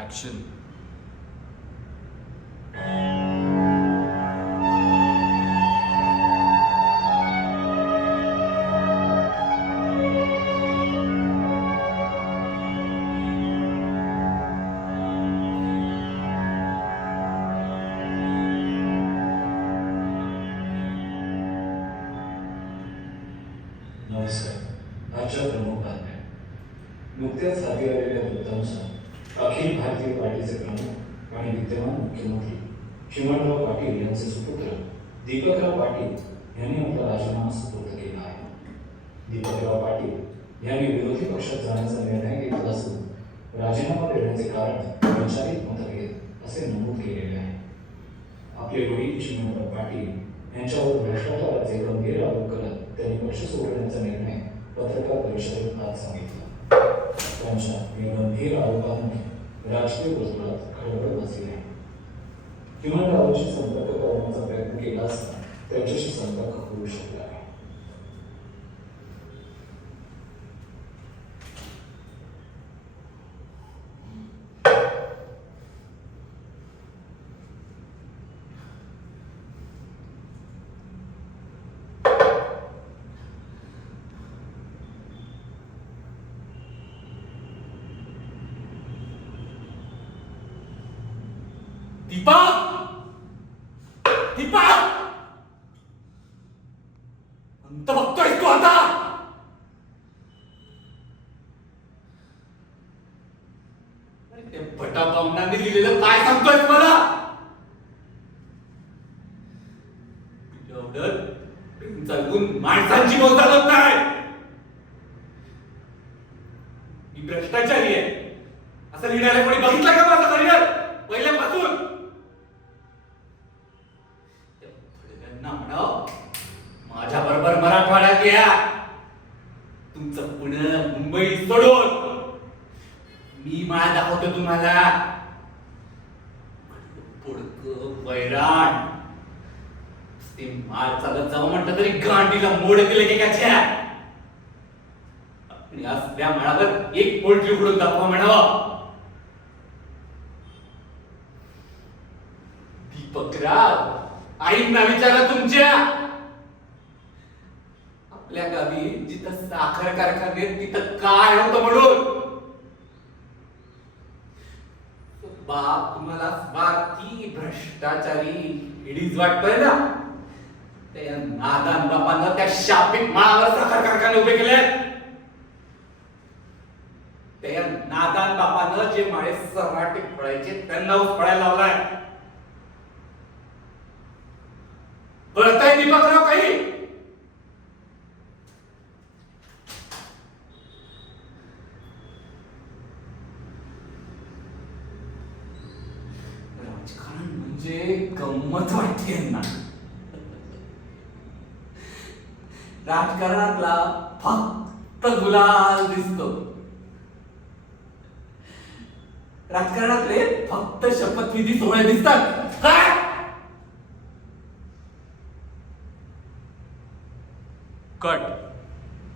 Action. नमस्कार. आजच्या प्रमुख बातम्या. नुकत्याच हाती आलेल्या वृत्तानुसार अखिल भारतीय पार्टीचे प्रमुख आणि विद्यमान मुख्यमंत्री चिमणराव पाटील यांचे सुपुत्र दीपकराव पाटील यांनी आपला राजीनामा सुपूर्द केला आहे. दीपकराव पाटील यांनी विरोधी पक्षात जाण्याचा निर्णय घेतला असून राजीनामा देण्याचे कारण वैचारिक मतभेद असे नमूद केलेले आहे. आपले वडील चिमणराव पाटील यांच्यावर भ्रष्टाचाराचे गंभीर आरोप करत त्यांनी पक्ष सोडण्याचा निर्णय पत्रकार परिषदेत आज सांगितला. त्यांच्या या गंभीर आरोपांमुळे राजकीय वर्तुळात खळबळ बसली आहे. चिमणरावांशी संपर्क करण्याचा प्रयत्न केला असता त्यांच्याशी संपर्क होऊ शकला आहे. दीपक, दीपक, अंत बघतोयस तू आता? अरे ते भटापावनांनी दिलेलं काय सांगतोयस मला? एवढं चालवून माणसांची मौत चालत नाही. मी भ्रष्टाचारी आहे असं लिहिणारे कोणी बघितलं का माझं करिअर पहिल्यापासून? माझ्या बरोबर मराठवाड्यात या. तुमचं पुणे मुंबई सोडून मी माळ दाखवतो तुम्हाला. पुडकं वैराण ते माळ चालत जावं म्हटलं तरी गांडीला मोड केले की काच्या. आणि असल्या माळावर एक पोल्ट्री उडून दाखवा म्हणावं. दीपकराव, आईंना विचारा तुमच्या. आपल्या गावी जिथं साखर कारखाने तिथं काय होतं म्हणून. बाप तुम्हाला स्वार्थी भ्रष्टाचारी हिडीच वाटतोय ना. त्या नादान बापानं त्या शापित माळावर साखर कारखाने उभे केले. त्या नादान बापानं जे माळे सराटे फळायचे त्यांना फळायला लावलाय. कळतंय दीपकराव काही? राजकारण म्हणजे गंमत वाटते यांना. राजकारणातला फक्त गुलाल दिसतो. राजकारणातले फक्त शपथविधी सोहळे दिसतात. काय